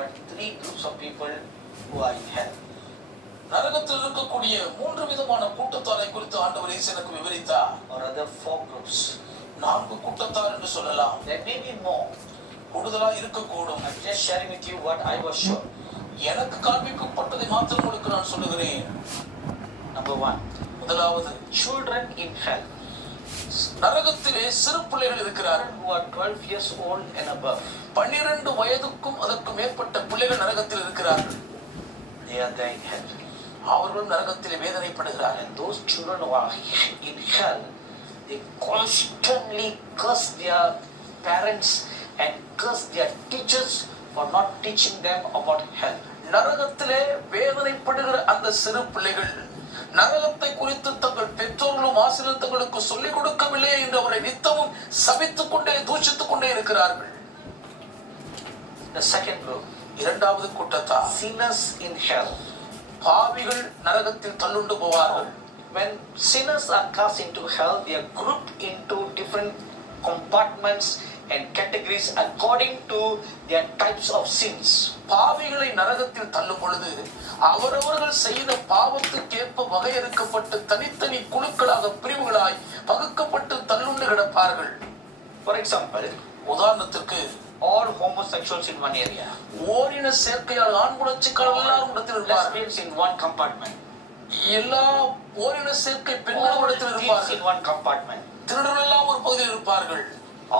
but three groups of people who are in hell. நரகத்தில் இருக்கக்கூடிய மூன்று விதமான கூட்டத்தாரை குறித்து ஆண்டவர் இயேசு எனக்கு விவரித்தார். Or other four groups. நான்கு கூட்டத்தார் என்று சொல்லலாம். There may be more. கூடுதலா இருக்கக்கூடும். I'm just sharing with you what I was sure. எனக்கு காண்பிக்கப்பட்டதை மாத்திரம் உங்களுக்கு நான் சொல்லுகிறேன். Number one. முதலாவது, children in hell. நரகத்திலே சிறு பிள்ளைகள் இருக்கிறார்கள். Who are 12 years old and above. 12 வயதுக்கும் அதற்கு மேற்பட்ட பிள்ளைகள் நரகத்தில் இருக்கிறார்கள். They are there in hell. அவர்கள் நரகத்திலே வேதனைப்படுகிறார்கள். And those children who are in hell, they constantly curse their parents and curse their teachers for not teaching them about hell. நரகத்திலே வேதனைப்படுகிற அந்த சிறு பிள்ளைகள் நரகத்தை குறித்து தங்கள் பெற்றோர்களும் ஆசிரியர் தங்களுக்கு சொல்லிக் கொடுக்கவில்லை என்று அவரை நித்தமும் சபித்துக் கொண்டே தூஷித்துக் கொண்டே இருக்கிறார்கள். The second group, இரண்டாவது கூட்டத்தார், sinners in hell. பாவிகள் நரகத்தில் தள்ளுண்டு போவார்கள். When sinners are cast into hell, they are grouped into different compartments and categories according to their types of sins. பாவிகளை நரகத்தில் தள்ளும் பொழுது அவரவர்கள் செய்த பாவத்துக்கேற்ப வகையறுக்கப்பட்டு தனித்தனி குழுக்களாக பிரிவுகளாய் பகுக்கப்பட்டு தள்ளுண்டு கிடப்பார்கள். For example, உதாரணத்திற்கு all homosexuals in one area, ஓரின சேர்க்கையால் ஆண்குணச்சிக்கால் எல்லாரும் இடத்தில் இருப்பார்கள். lesbians in one compartment, எல்லா ஓரின சேர்க்கை all பெண்களும் இடத்தில் thieves இருப்பார்கள். in one compartment, திருடர்கள் எல்லாம் ஒரு பகுதியில் இருப்பார்கள்.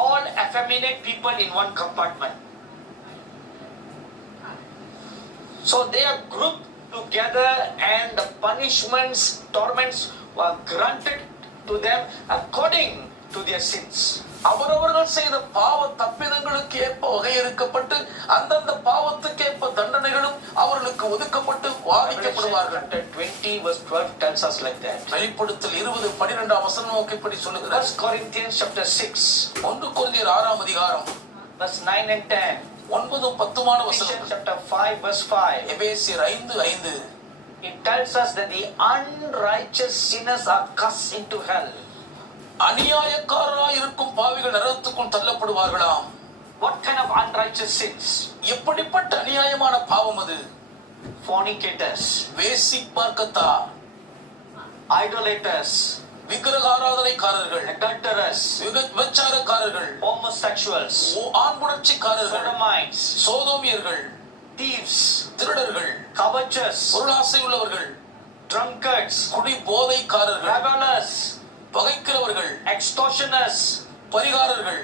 all effeminate people in one compartment. So they are grouped together and the punishments, torments were granted to them according to their sins. அவரவர்கள் செய்த பாவ தப்பிதங்களுக்கு ஏற்ப வகையறுக்கப்பட்டு அந்தந்த பாவத்துக்கேற்ப தண்டனைகளும் அவர்களுக்கு ஒதுக்கப்பட்டு வாதிக்கப்படுவார்கள். Chapter 20 verse 12 tells us like that. வெளிப்படுத்தல் 20:12 வசனம் நமக்கு இப்படி சொல்லுகிறது. 1 Corinthians chapter 6 1 கொரிந்தியர் 6 அதிகாரம் verse 9 and 10. 9-10 வசனம். Ephesians chapter 5 verse 5. எபேசியர் 5:5. It tells us that the unrighteous sinners are cast into hell. அநியாயக்காரராய் இருக்கும் பாவிகள் நரகத்துக்குள் தள்ளப்படுவார்களாம். What kind of unrighteous sins? எப்படிப்பட்ட அநியாயமான பாவம் அது? Fornicators, வேசி பார்க்கத்தார், idolaters, விக்கிரக ஆராதனைக்காரர்கள், adulterers, விபச்சாரக்காரர்கள், homosexuals, ஆண்குணர்ச்சிக்காரர்கள், sodomites, சோதோமியர்கள், thieves, திருடர்கள், covetous, பொருளாசை உள்ளவர்கள், drunkards, குடி போதைக்காரர்கள், revelers, பகைக்கிறவர்கள், extortioners. பரிகாரர்கள்,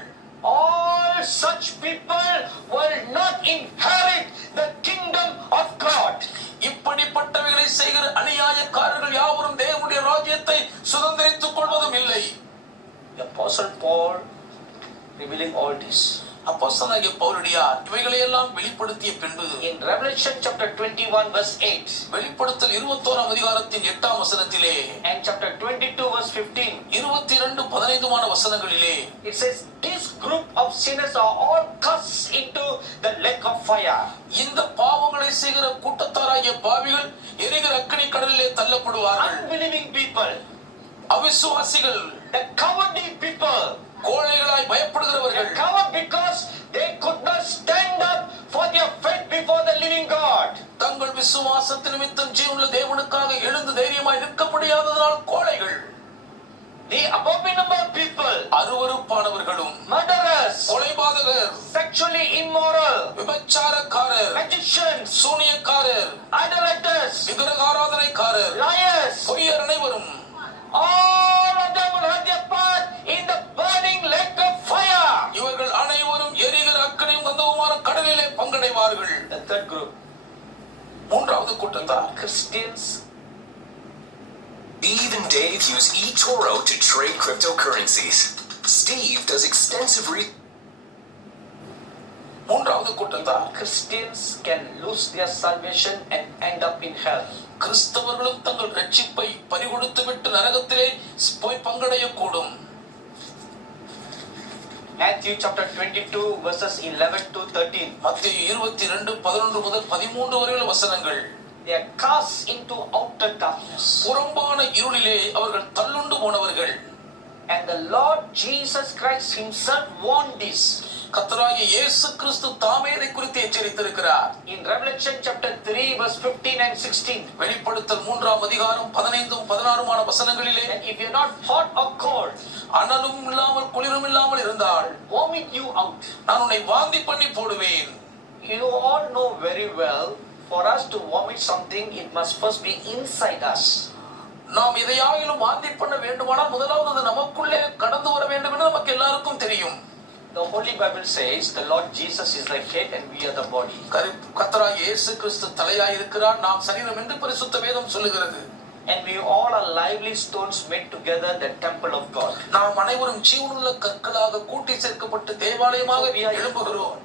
All such people will not inherit the kingdom of God. இப்படிப்பட்டவைகளை செய்கிற அநியாயக்காரர்கள் யாவரும் தேவனுடைய ராஜ்யத்தை சுதந்தரித்துக் கொள்வதும் இல்லை. The Apostle Paul revealing all this. அப்போஸ்தலனாகிய பவுலடியார் இவைகளை எல்லாம் வெளிப்படுத்திய பின்பு In Revelation chapter 21 verse 8 வெளிப்படுத்தல் 21 அதிகாரத்தின் 8 வசனத்திலே and chapter 22 verse 15 22-15 வசனங்களிலே it says this group of sinners are all cast into the lake of fire. இந்த பாவங்களை செய்கிற கூட்டத்தாராகிய பாவிகள் எரிகிற அக்கினி கடலிலே தள்ளப்படுவார்கள். Unbelieving people, அவிசுவாசிகள், the cowardly people, கோழைகளாய் பயப்படுகிறவர்கள், they covered because they could not stand up for their faith before the living God. தங்கள் விசுவாசத்து நிமித்தம் ஜீவனுள்ள தேவனுக்காக எழுந்து தைரியமாய் நிற்க முடியாததனால் கோழைகள். The abominable people, அருவருப்பானவர்களும், murderers, கொலைபாதகர், sexually immoral, விபச்சாரக்காரர், magicians, சூனியக்காரர், idolaters, விக்கிரக ஆராதனைக்காரர், liars, பொய்யர் அனைவரும் all of them will have their part in the burning lake of fire. இவர்கள் அனைவரும் எரிகிற அக்கினியும் கந்தகமான கடலிலே பங்கடைவார்கள். The third group, மூன்றாவது கூட்டத்தார், Christians. Eve and Dave use eToro to trade cryptocurrencies. Steve does extensive மூன்றாவது கூட்டத்தார், Christians can lose their salvation and end up in hell. கிறிஸ்தவர்களும் தங்கள் ரட்சிப்பை பறிகொடுத்துவிட்டு நரகத்திலே போய் பங்கடையக்கூடும். Matthew chapter 22 verses 11 to 13. மத்தேயு 22:11 முதல் 13 வரையுள்ள வசனங்கள். They are cast into outer darkness. புறம்பான இருளிலே அவர்கள் தள்ளுண்டு போனவர்கள். And the Lord Jesus Christ himself warned this. கர்த்தராகிய இயேசு கிறிஸ்து தாமே இதை குறித்து எச்சரித்திருக்கிறார். In Revelation chapter 3 verse 15 and 16. வெளிப்படுத்தல் 3ஆம் அதிகாரம் 15 16 வசனங்களிலே, And if you're not hot or cold, அனலும் இல்லாமல் குளிரும் இல்லாமல் இருந்தால் vomit you out. நான் உன்னை வாந்தி பண்ணி போடுவேன். You all know very well, for us to vomit something, it must first be inside us. நாம் எதையாயிலும் வாந்தி பண்ண வேண்டுமானால் முதலாவது அது நமக்குள்ளே கடந்து வர வேண்டும் என்று நமக்கு எல்லாருக்கும் தெரியும். The Holy Bible says the Lord Jesus is the head and we are the body. கர்த்தராகிய இயேசு கிறிஸ்து தலையாய் இருக்கிறார், நாம் சரீரம் என்று பரிசுத்த வேதம் சொல்லுகிறது. And we all are lively stones made together, the temple of God. நாம் அனைவரும் ஜீவனுள்ள கற்களாக கூட்டி சேர்க்கப்பட்டு தேவாலயமாக எழும்புகிறோம்.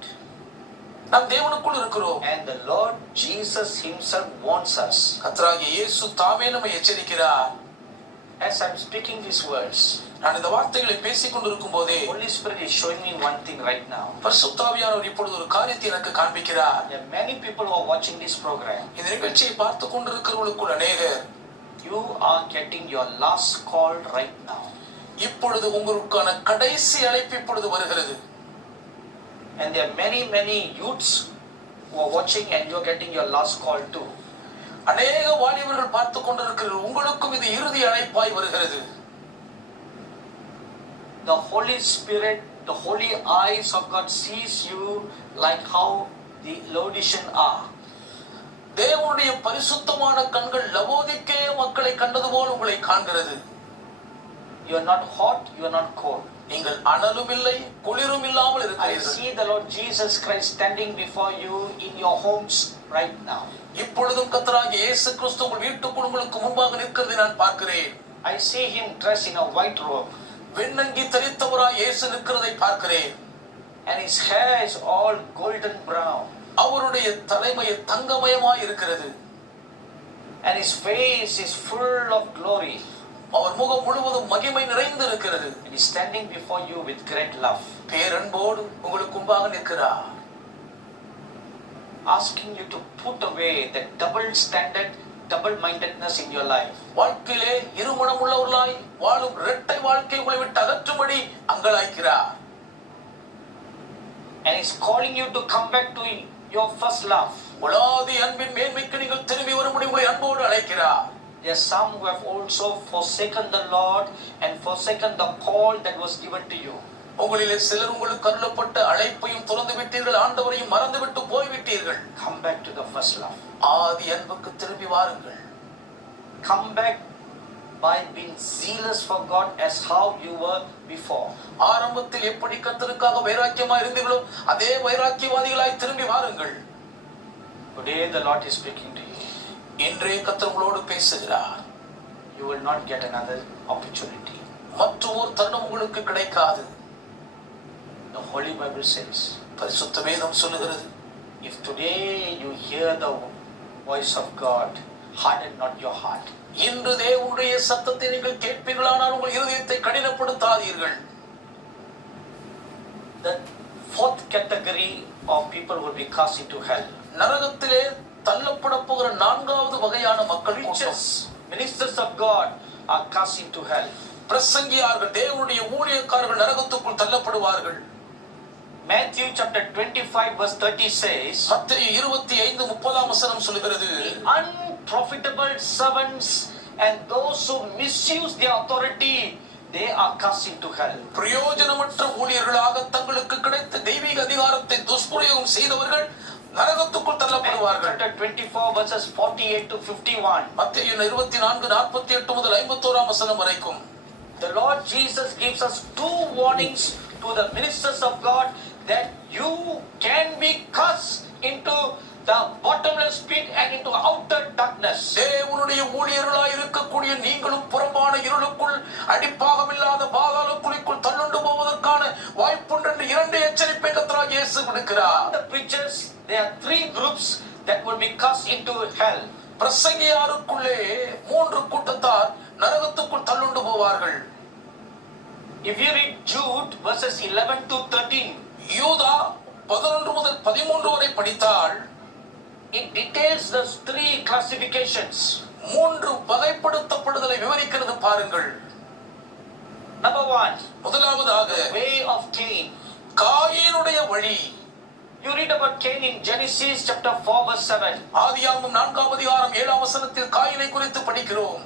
நாம் தேவனுக்குள் இருக்கிறோம். And the Lord Jesus himself warns us. கர்த்தராகிய இயேசு தாமே நம்மை எச்சரிக்கிறார். As I'm speaking these words, நான் இந்த வார்த்தைகளை பேசிக் கொண்டிருக்கும் போதே Holy Spirit is showing me one thing right now. பரிசுத்த ஆவியானவர் இப்பொழுது ஒரு காரியத்தை எனக்கு காண்பிக்கிறார். There are many people who are watching this program. இந்த நிகழ்ச்சியை பார்த்து கொண்டிருக்கிறவர்களுக்குள் அநேகர், You are getting your last call right now. இப்பொழுது உங்களுக்கான கடைசி அழைப்பு இப்பொழுது வருகிறது. And there are many youths who are watching and you are getting your last call too. அநேக வாலிபர்கள் பார்த்து கொண்டிருக்கிறீர்கள், உங்களுக்கும் இது இறுதி அழைப்பாய் வருகிறது. The Holy Spirit, the holy eyes of God sees you like how the Laodicean are. தேவனுடைய பரிசுத்தமான கண்கள் லவோதிக்கேய மக்களை கண்டது போல் உங்களை காண்கிறது. You are not hot, you are not cold. நீங்கள் அனலும் இல்லை குளிரும் இல்லாமல் I இருக்கிறீர்கள். see the Lord Jesus Christ standing before you in your homes right now. இப்பொழுதும் கர்த்தராகிய இயேசு கிறிஸ்து உங்கள் வீட்டுக்குள் உங்களுக்கு முன்பாக நிற்கிறதை நான் பார்க்கிறேன். I see him dressed in a white robe. வெண்ணங்கி தரித்தவராய் இயேசு நிற்கிறதை பார்க்கிறேன். And his hair is all golden brown. அவருடைய தலைமய தங்கமயமாய் இருக்கிறது. And his face is full of glory. அவர் முகம் முழுவதும் மகிமை நிறைந்து இருக்கிறது. And he is standing before you with great love. பேரன்போடு உங்களுக்கு முன்பாக நிற்கிறார். Asking you to put away that double standard, double mindedness in your life. வாழ்க்கையிலே இருமனம் உள்ளவர்களாய் வாழும் இரட்டை வாழ்க்கை உங்களை விட்டு அகற்றும்படி அங்கலாய்க்கிறார். And he's calling you to come back to your first love. உலாதி அன்பின் மேன்மைக்கு நீங்கள் திரும்பி வரும்படி உங்களை அன்போடு அழைக்கிறார். There are some who have also forsaken the Lord and forsaken the call that was given to you. உங்களிலே சிலர் உங்களுக்கு அருளப்பட்ட அழைப்பையும் துறந்து விட்டீர்கள், ஆண்டவரையும் மறந்துவிட்டு போய்விட்டீர்கள். Come back to the first love. ஆதி அன்புக்கு திரும்பி வாருங்கள். Come back by being zealous for God as how you were before. ஆரம்பத்தில் எப்படி கர்த்தருக்காக வைராக்கியமாய் இருந்தீர்களோ அதே வைராக்கியவாதிகளாய் திரும்பி வாருங்கள். Today the Lord is speaking to you. இன்றே கர்த்தர் உங்களோடு பேசுகிறார். You will not get another opportunity. மற்றொரு தருணம் உங்களுக்கு கிடைக்காது. The Holy Bible says, பரிசுத்த வேதம் சொல்லுகிறது, if today you hear the voice of God, harden not your heart. இன்று தேவனுடைய சத்தத்தை நீங்கள் கேட்பீர்களானால் உங்கள் இருதயத்தை கடினப்படுத்தாதீர்கள். The fourth category of people will be cast into hell. நரகத்திலே தள்ளப்பட போகிற நான்காவது வகையான மக்கள் Preachers, ministers of God are cast into hell. பிரசங்கியார்கள், தேவனுடைய ஊழியக்காரர்கள் நரகத்துக்குள் தள்ளப்படுவார்கள். Matthew chapter 25 verse 30 says, மத்தேயு 25:30 வசனம் சொல்கிறது, unprofitable servants and those who misuse their authority, they are cast into hell. பிரயோஜனமற்ற ஊழியர்களாக தங்களுக்கு கிடைத்த தெய்வீக அதிகாரத்தை துஷ்பிரயோகம் செய்தவர்கள் நரகத்துக்குள் தள்ளப்படுவார்கள். Chapter 24 verses 48 to 51. மத்தேயு 24:48 முதல் 51 வசனம் வரைக்கும் The Lord Jesus gives us two warnings to the ministers of God that you can be cast into the bottomless pit and into outer darkness. தேவனுடைய ஊழியர்களாய் இருக்கக்கூடிய நீங்களும் புறம்பான இருளுக்குள் அடிப்பாகமில்லாத பாதாள குழிக்குள் தள்ளுண்டு போவதற்கான வாய்ப்புண்டு என்று இரண்டு எச்சரிப்பை கர்த்தராகிய இயேசு விடுக்கிறார். The preachers, there are three groups that will be cast into hell. பிரசங்கியாருக்குள்ளே மூன்று கூட்டத்தார் நரகத்துக்குள் தள்ளுண்டு போவார்கள். If you read Jude verses 11 to 13, யூதா 11 முதல் 13 வரை படித்தால் it details the three classifications. மூன்று வகைப்படுத்தப்படுதலை விவரிக்கிறது பாருங்கள். Number one, முதலாவதாக way of Cain. காயீனுடைய வழி. You read about Cain in Genesis chapter 4 verse 7. ஆதியாகமம் 4ஆம் அதிகாரம் 7ஆம் வசனத்தில் காயீனை குறித்து படிக்கிறோம்.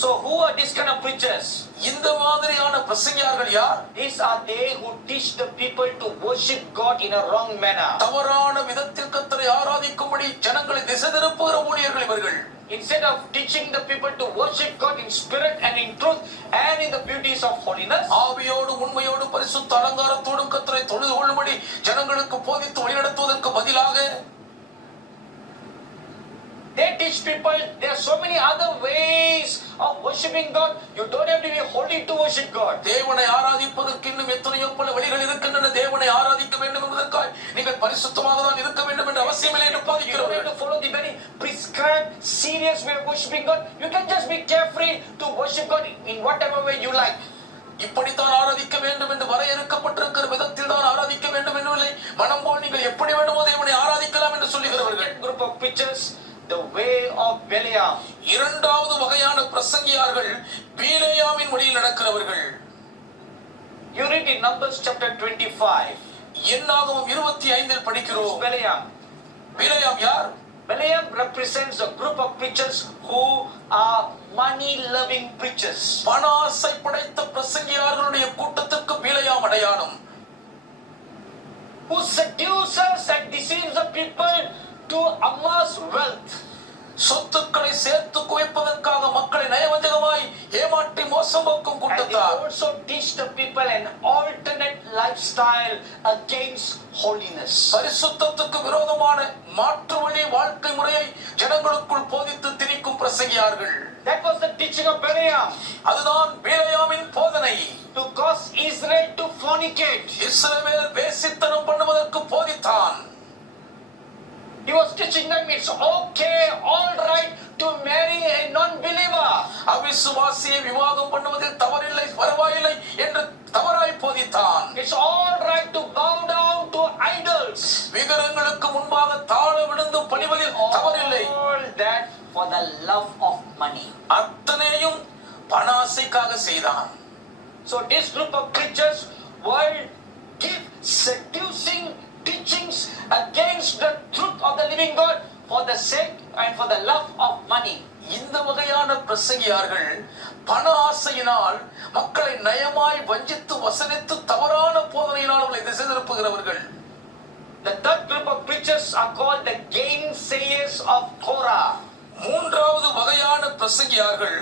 So who are these kind of preachers? இந்த மாதிரியான பிரசங்கியார்கள் யார்? These are they who teach the people to worship God in a wrong manner. தவறான விதத்தில் கர்த்தரை ஆராதிக்கும்படி ஜனங்களை திசை திருப்புகிற ஊழியர்கள் இவர்கள். Instead of teaching the people to worship God in spirit and in truth and in the beauties of holiness, ஆவியோடு உண்மையோடு பரிசுத்த அலங்காரத்தோடும் கர்த்தரை தொழுது கொள்ளும்படி ஜனங்களுக்கு போதித்து வழிநடத்துவதற்கு பதிலாக they teach people there are so many other ways of worshiping God. You don't have to be holy to worship God. தேவனை ஆராதிப்பதற்கு இன்னும் எத்தனையோ பல வழிகள் இருக்கின்றன. தேவனை ஆராதிக்க வேண்டும் என்பதற்காக நீங்கள் பரிசுத்தமாக தான் இருக்க வேண்டும் என்ற அவசியமில்லை என்று You don't போதிக்கிறவர்கள். have to follow the very prescribed, serious way of worshiping God. You can just be carefree to worship God in whatever way you like. இப்படித்தான் ஆராதிக்க வேண்டும் என்று வரையறுக்கப்பட்டிருக்கிற விதத்தில் தான் ஆராதிக்க வேண்டும் என்றில்லை. மனம் போல் நீங்கள் எப்படி வேண்டுமோ தேவனை ஆராதிக்கலாம் என்று சொல்லுகிறவர்கள். Second group of preachers, the way of Balaam. இரண்டாவது வகையான பிரசங்கியார்கள் பீலேயாமின் வழியில் நடக்கிறவர்கள். You read in Numbers chapter 25. என்னாகமம் 25 படிக்கிறோம். Balaam. பீலேயாம் யார்? Balaam represents a group of preachers who are money-loving preachers. பணாசை படைத்த பிரசங்கியார்களுடைய கூட்டத்திற்கு பீலேயாம் அடையாளம். Who seduces and deceives the people to amass wealth. சொத்துக்களை சேர்த்து குவிப்பதற்காக மக்களை நயவஞ்சகமாய் ஏமாற்றி மோசம் போக்கும் And they கூட்டத்தார். also teach the people an alternate lifestyle against holiness. பரிசுத்தத்துக்கு விரோதமான மாற்று வழி வாழ்க்கை முறையை ஜனங்களுக்குள் போதித்து திணிக்கும் பிரசங்கியார்கள். That was the teaching of Balaam, அதுதான் பீலேயாமின் போதனை. to cause Israel to fornicate. இஸ்ரவேல் வேசித்தனம் பண்ணுவதற்கு போதித்தான். He was teaching them it's okay, all right to marry a non-believer. அவிசுவாசியை விவாகம் பண்ணுவதில் தவறில்லை, பரவாயில்லை என்று தவறாய் போதித்தான். It's all right to bow down to idols. விக்கிரகங்களுக்கு முன்பாக தாழ விழுந்து பணிவதில் தவறில்லை. All that for the love of money. அத்தனையும் பணாசைக்காக செய்தான். So this group of preachers will give seducing teachings against the truth of the living God for the sake and for the love of money. இந்த வகையான பிரசங்கியார்கள் பண ஆசையினால் மக்களை நயமாய் வஞ்சித்து வசனித்து தவறான போதனையினால் அவர்களை திசை திருப்புகிறவர்கள். The third group of preachers are called the gainsayers of Torah. மூன்றாவது வகையான பிரசங்கியார்கள்